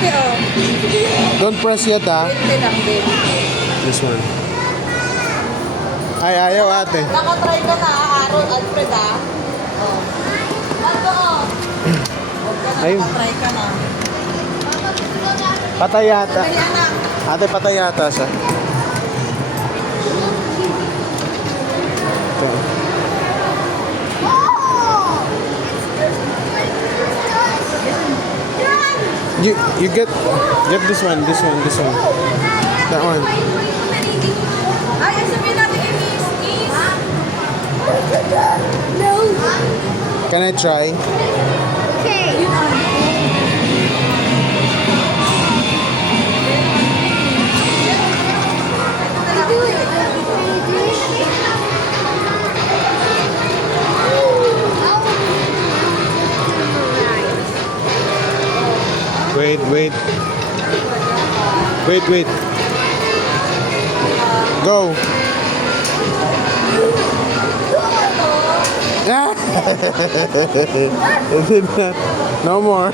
ate, oh. Don't press yet, ha? 20 lang din. This one. Ay, ayaw, ate. Nakatry ka na, Aaron, Alfred, ah. Oh. Ito, oh. Ay. Nakatry ka na. Patay yata. Dali, anak. Ate, patay yata siya. Ito. You get this one. That one. Ay, sabihin natin kay Miss. No. Can I try? Okay. Wait. Go. No more.